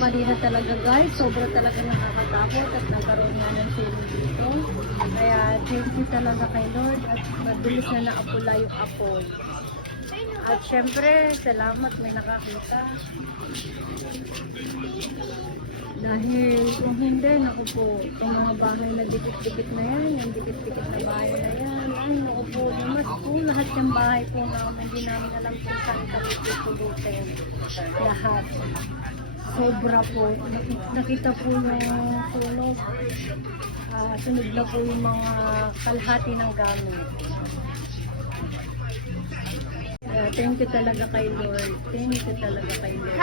kanina talaga guys, sobra talaga nakakatakot at nagkaroon nga ng swimming dito. Kaya thank you talaga kay Lord at mabilis na naapula yung apoy. At syempre, salamat may nakakita. Dahil kung hindi, naku po, yung mga bahay na dikit-dikit na yan, yung dikit-dikit na bahay na yan, ay naku po, namas po lahat yung bahay po namin, hindi namin alam kung saan kami pupulutin. Lahat. Sobra po. Nakita po yung sunog. Sunog na po yung mga kalahati ng gamit. Thank you talaga kay Lord. Thank you talaga kay Lord.